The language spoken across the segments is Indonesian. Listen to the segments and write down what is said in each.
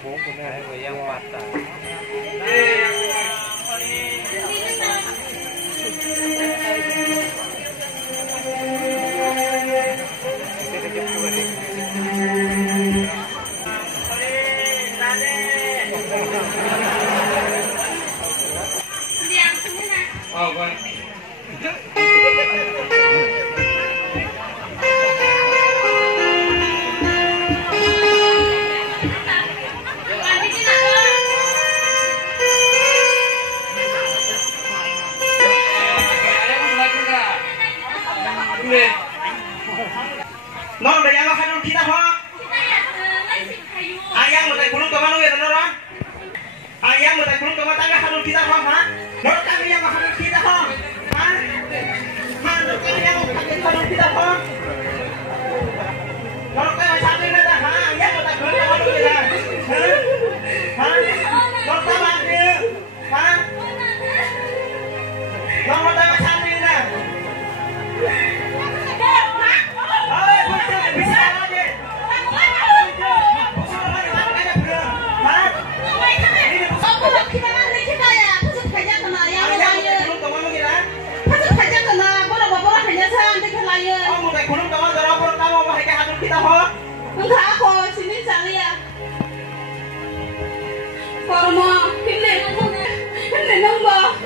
yang patah. Oh, con. Nó để yang makan kita ho. Ayang mau tak gulung kemana ya teman? Ayang mau tak gulung kemana tangga hanun kita ho, ha? Nó kami yang makan kita ho. Ha? Hanun kami yang makan hanun kita ho. Nó kami macam ni dah, ha? Ayang mau tak gulung kemana kita? Ha? Nó kami dia, ha? Nó mau tak macam ni dah. Kita ho. Enggak aku sini cari ya. Kalau mau ini nombor.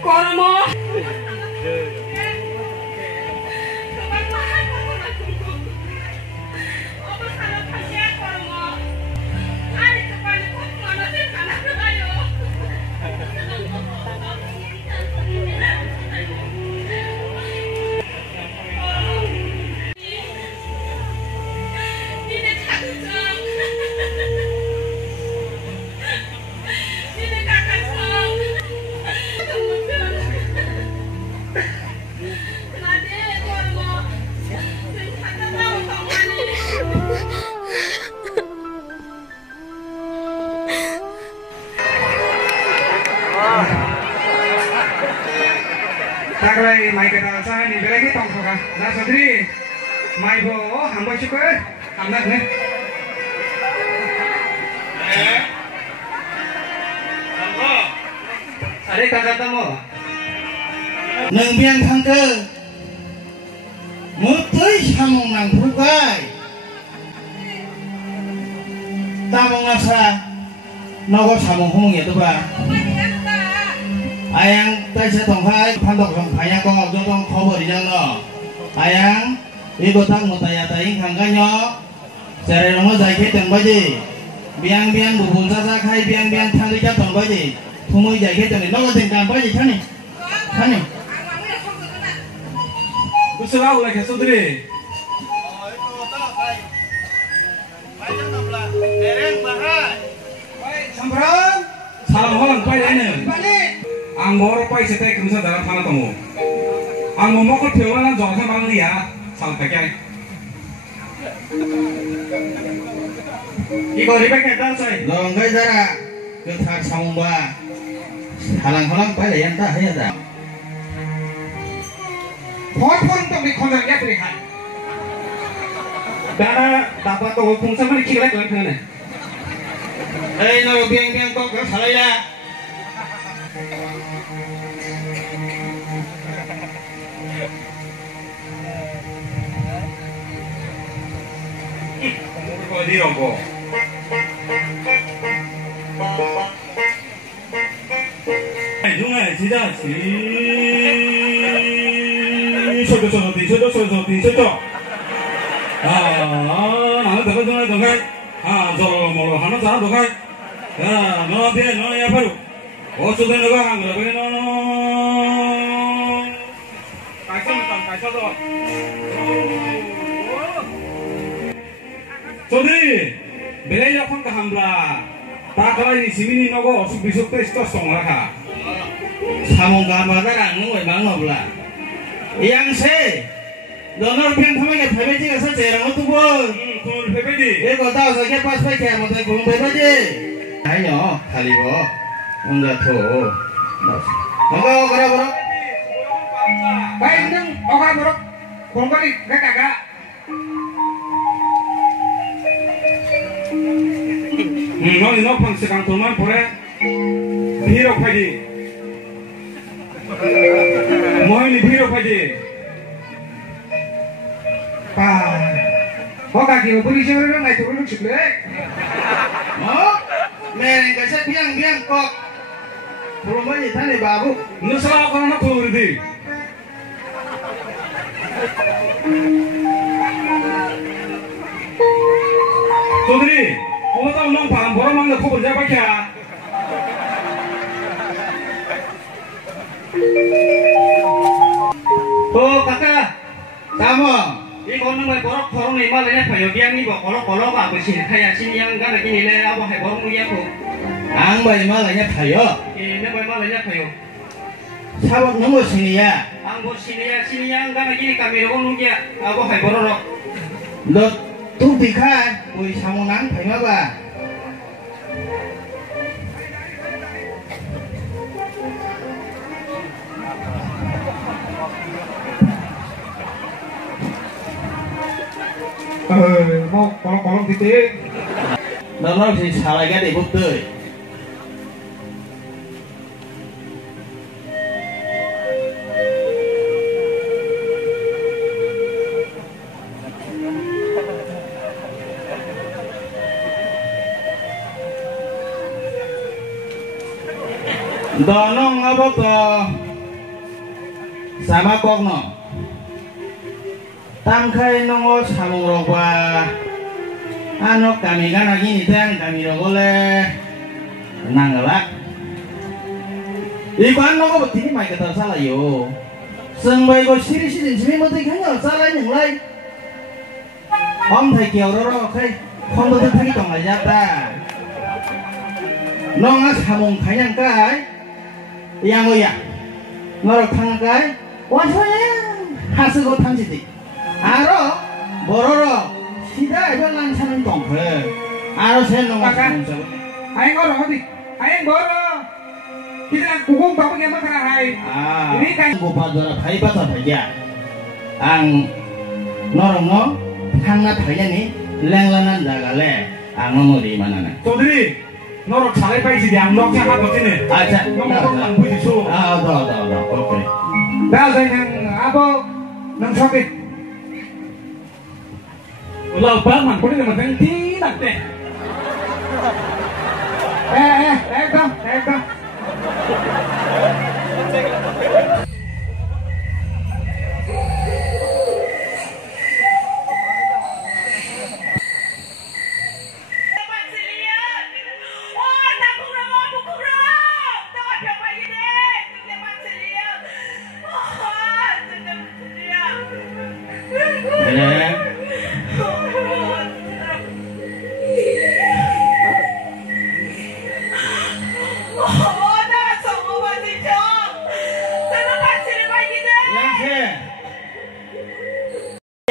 Kalau mau Taklay mai kata saya ni belagi tong soka. Nah sadri mai bo hambai syukur amnak ne. Tangko. Ada kata tamo. Neng biang tangke. Mutai samong nang bukai. Tamong nasa nogo samong humong itu ba. Ayang taisa tongkai pandok tong kaya ko jotong khobo rijang no. Ayang ego tang mutaya taing kangkanyo. Sare romo jaike teng baji. Biang bubung sasa khai biang thang rija tong baji. Thumui jaike teng nogo teng kam baji thani. Thani. Kusela ulah kesudri. Dereng bahai. Sampran. Salam holang pai lainnya. Ang moro pai sete kumsa dalam tanah temu. Ang momo ko tewana jongsa bang liya sampai kai. Iko ribet kata say. Longgai dara kethar samong ba. Halang pai layan ta haya da. Phoi tong di khondang ya pri hai. Dana dapat to kumsa mari kira kan kana. Eh no biang kok ke salaya. Kau di rombo. Jungai tidak sih. Sodo. Nana dapat jungai jungai. Jolo molo hana sana jungai. No dia no ya baru. Oh sudah naga hangga begini no. Kaisa tu. Saudari, belai apa kahambla? Tak kalau ini sini nogo bisuk testos tonglah kah? Samong gambar darang nunggu emang nobla. Yang se, donor pian kami ke PBJ ke saja orang itu bol. Kau PBJ? Kau tahu saya pas pakai mau tak kurung PBJ. Ayo, kali bo, enggak tuh. Enggak, berapa? Baik neng, oke berapa? Kongkori kakak. No pangsi kang tulman pore bhiro phaidi. Mohini bhiro phaidi. Pa. Hoka ki buri jore ngai tu lu chukle. Oh, mereng kasi biang kok. Belum aja tadi babu. Nusra ko na ko urdi. Chodri, o ta nong pam boro mang na ko ja ba kya. Oh kakak, kamu ini kau nunggu borok borong ni malah ni payo biang ni borok apa sih kayak sini yang kan lagi ni le apa hai borong ni aku. Ang bay malahnya tayo. Ini boy malah ni payo. Sabak nunggu sini ya. Anggur sini yang kan lagi ni kami borong ni apa hai borok. Lo tuh pikan, ui samunang tayo ba. Mau kolong titik. Nó thì xào lại cái để bút tươi. Đó nó ngabot sama kok no. Tangkai nongo samung roba. Ano kami kan lagi nih tang kami rogole nanggalak. Ikan nongo betini mai kata salah yo. Sengbai go siri sini mau tiga nggak salah yang lain. Om thầy kiều đó khai không có thấy tổng là gia ta. Nongo samung khai yang kai. Yang oi ya. Ngoro thang kai. Wah saya hasil go thang sih. Aro bororo. Tidak ada lancaran tongkre. Harus saya nongkrong. Aing orang mati. Aing boro. Kita kugung bapak yang makan hai. Ini kan gua pada hai pada saja. Ang norong no, hangat saja nih. Lenglanan jagale. Ang mau di mana nih? Chodri, norok cari pai sih yang norok yang apa sini? Aja. Norok yang puji su. Ada. Oke. Dah saya yang apa? Nang sakit. Ulah bangun, kau ni macam tidak deh. Ekam.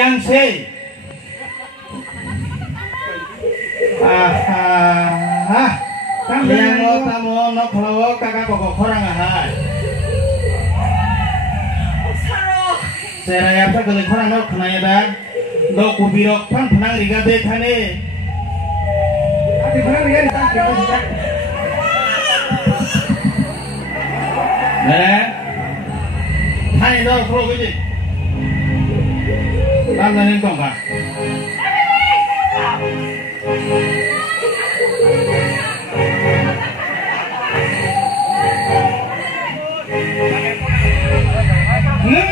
Yang se. Yang lo tamu no kalau kakak kok kurang ahai. Saya apa kalau kurang no kena ya dah. Do kubirok pan penang riga deh thane. Ati penang riga kita. Thane do kalau gitu. Tanda nih kong kak.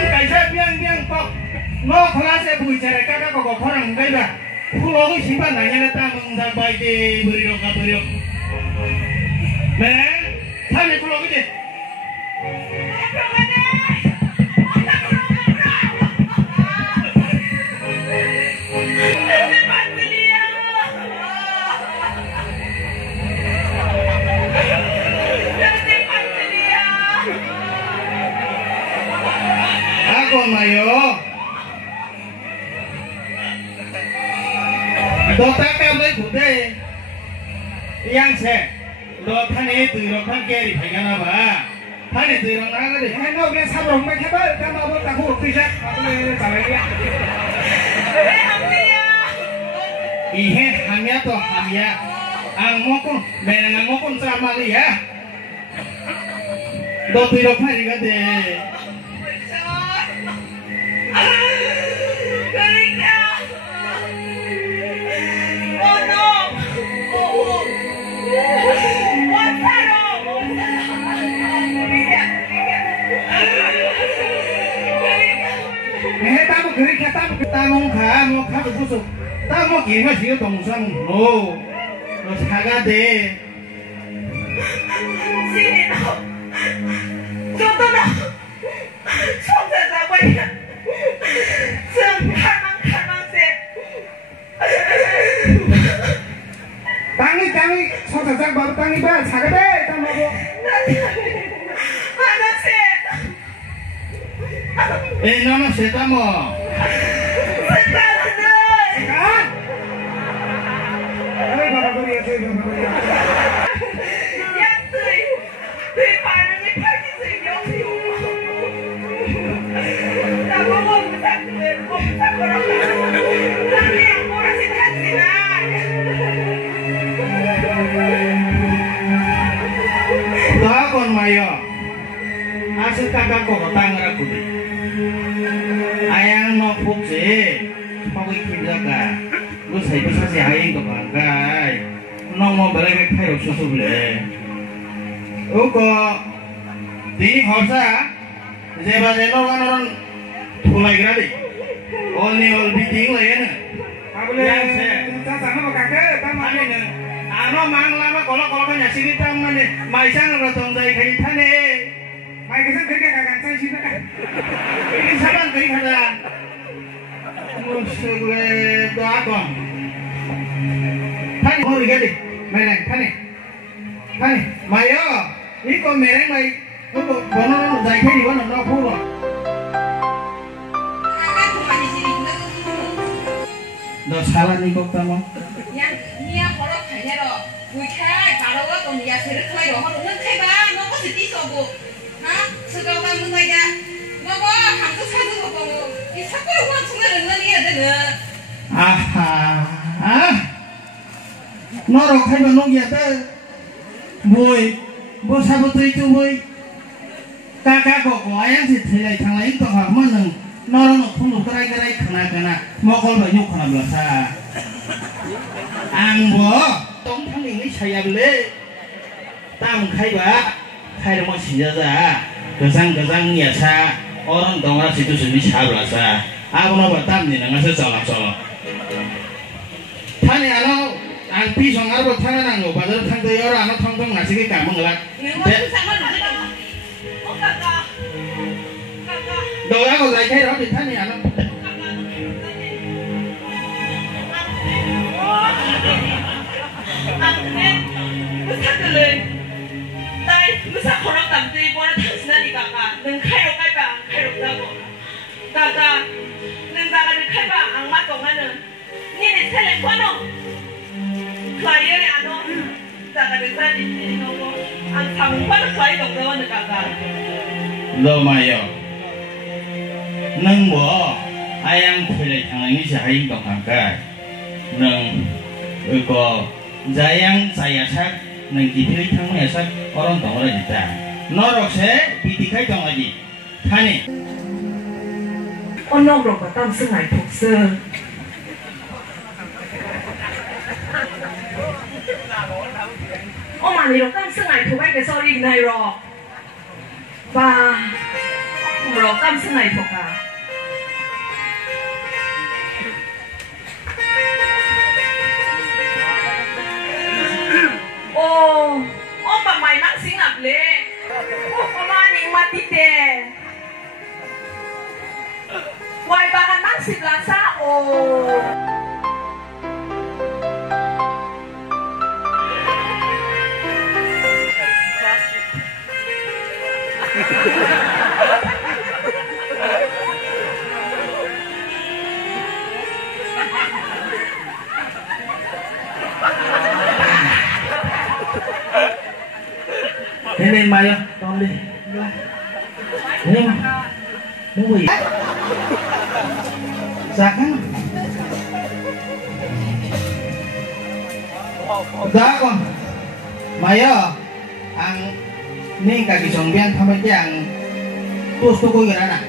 Kaisa biang kok. No kelas bui cara kakak kok orang enggak dah. Pulau itu simpan nanya datang mengsabai di beriok. Neng, thane pulau gitu. Mayo, dokter kami bude, yang se, dokter ini tu dokter kiri, pengen apa? Thani tui rong na đi. Hai nô cái sao đồng mấy cái bớt, cái mà bớt ta khu vực tí chứ. Trả lời đi. Ihe hamia to hamia. Ang mokon, mena ang mokon sa mali ha. Do tui rong hai đi cái gì? Ta mong khá được sụp ta mong kiếm mà chỉ đồng sang nô nó saga de xin nào cho tôi nào không thể ra quay dương khả năng sẽ 땅이 서사장 바로 땅이 봐 사가 돼 땅 먹어 하나 셋 에 나만 세다 뭐 Đó con mày à, asal kakak kok tang aku deh. Ayang mau phục gì, mau ikhlas jaga. Lu saya bisa sih ayang ke bangkai. Nong mau balik ke Thai susu boleh. Kok di hosa, jeba jeno kan orang mulai gerade. All ni all bidding lah ya nih. Yang saya, kita sama mau kakek, kita mau ini. Ano mang lama kalau kan nyasi kita mana, maisang ratong dari kaji thane. mai cái sân cái kakak saya sih kan. Ini saban kali kada. Musuh doa kon. Thani mau digadi, mereng thani. Thani, mayo. Ini kok mereng mai, kok bono dari kaji bono no puro. 너 사람이 걱다마? 야, 니야 벌어 가냐로. 우리가 바로가 돈이야. 제를 클라이 영어로 은퇴가 너무 듣기서고. 아? 스가가 뭔가야. 너가 한국 사는 거 보고 이 사고를 완충을 응원해야 되는. 아하. 아? 너로 가면 농기야 돼. 뭐 사부터 있죠 뭐이. 까까고 아양시 틀려 장난 인도 하면은 너는 통로 그라이 그나 먹을 거 욕하나 불러사 안 뭐? 똥탕이 차야 불래 땅 카이바 카이로 시자자 그상 야차 어른 동아라 지도수미 차불라사 아버노바 땀니 나가서 잘라서 타네 안어 안 피성하고 타나는 거 바들 탕도 여러 안어 텅텅 나시게 까먹은 거라 너야 còn lại cái đó thì thấy nhà nó cứ thắt lên đây cứ sao không làm gì bọn nó thằng xin đi cả đừng khai đâu cái bảng khai đâu ra bộ cả đừng ra cái đừng khai bảng ăn mắt còn ăn nhìn để xem lại quan không khai cái này ăn không ra cái đừng ra đi nó ăn thằng quan nó khai đồng đâu được cả rồi mày à nâng bộ ayang thuê thằng sẽ hay đồng hàng cái nâng có Zayang saya sak nang kiri thang ya sak orang tong ora jita norok se pitikai tong lagi thani onong ro ka tam sungai thuk se o ma ni ro tam sungai thuk ai ke sorry nai ro ba ro tam sungai thuk ka ông bà mày mang sinh lập lệ ông mà nhìn mặt đi tè ngoài bà hắn mang xịt là sao thế nên mày không con đi Ui. Sakan. Đó con. Mày ang ni kaki songbian thamai ke ang tos to koi gara na.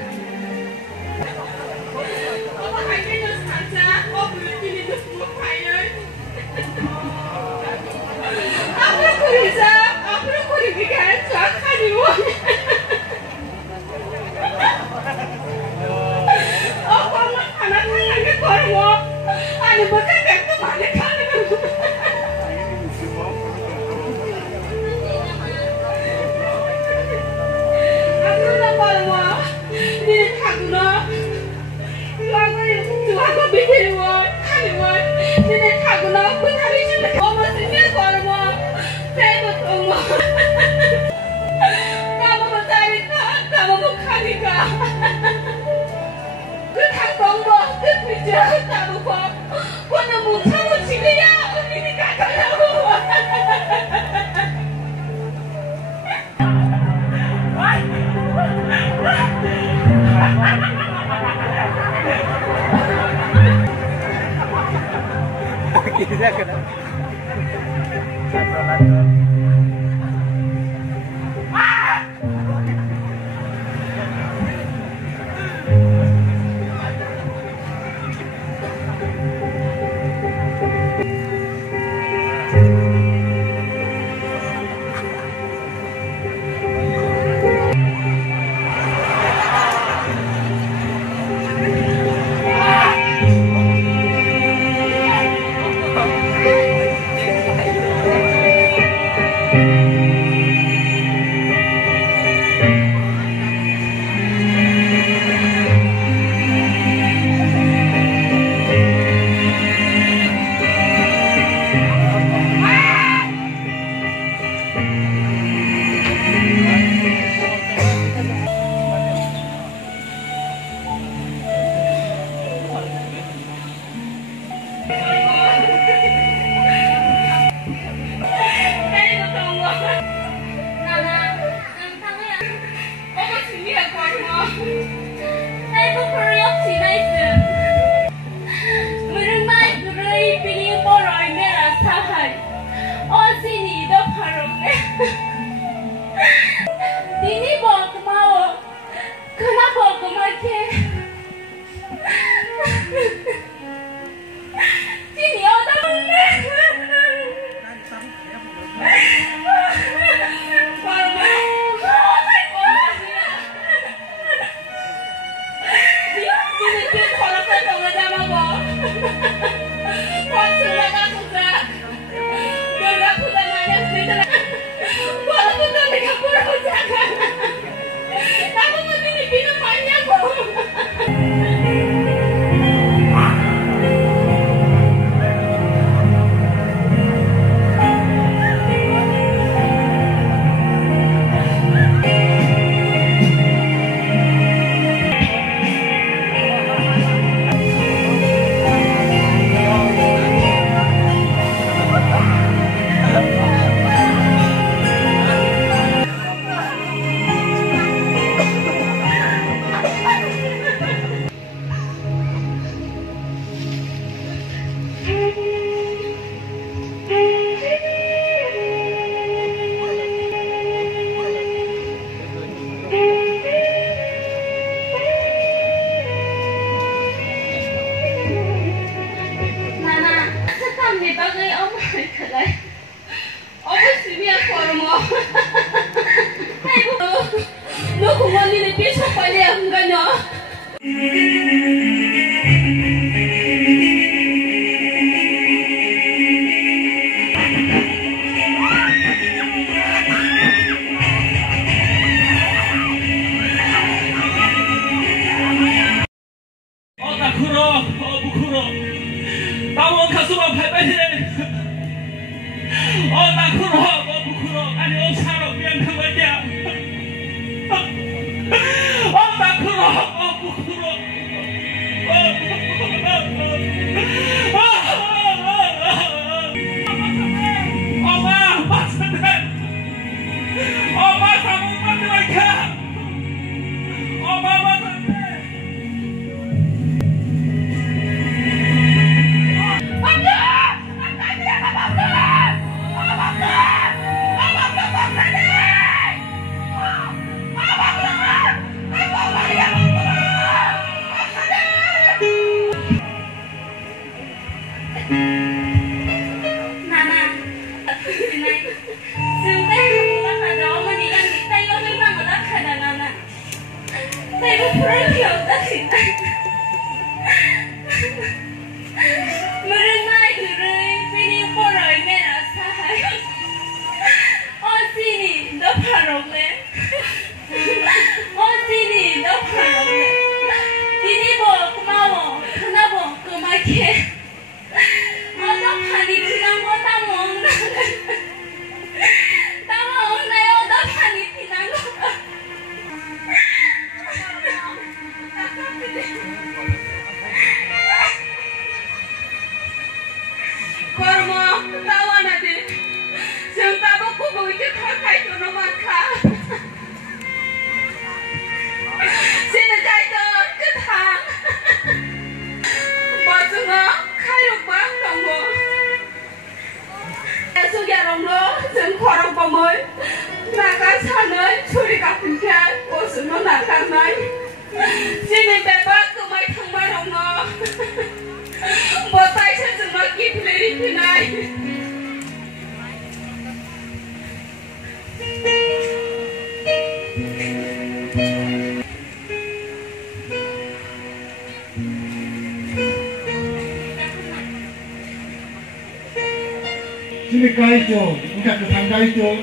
Sini kaitor, enggak ketang kaitor.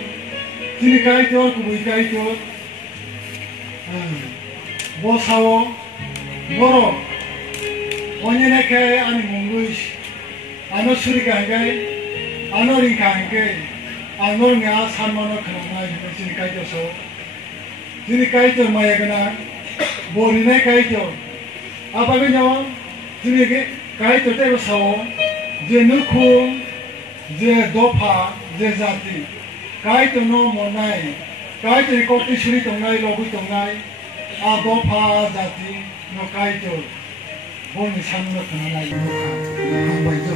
Sini kaitor, kubui kaitor. Bosawo, boro. Onyene kaya ani munguish. Ano suri kangai, ano ring kangai, ano nga sanmano kanai. Sini kaitor so. Sini kaitor maya gana. Borine kaitor. Apa ganyawa? Sini kaitor tebo sawo. Jenuku. जे दोफा जे जाति कायतो नो मोनाय कायतो कोटी सुरी तंगाय लोगु तंगाय आ दोफा जाति नो कायतो बोनि सामनो खनाय नुखा हांबाय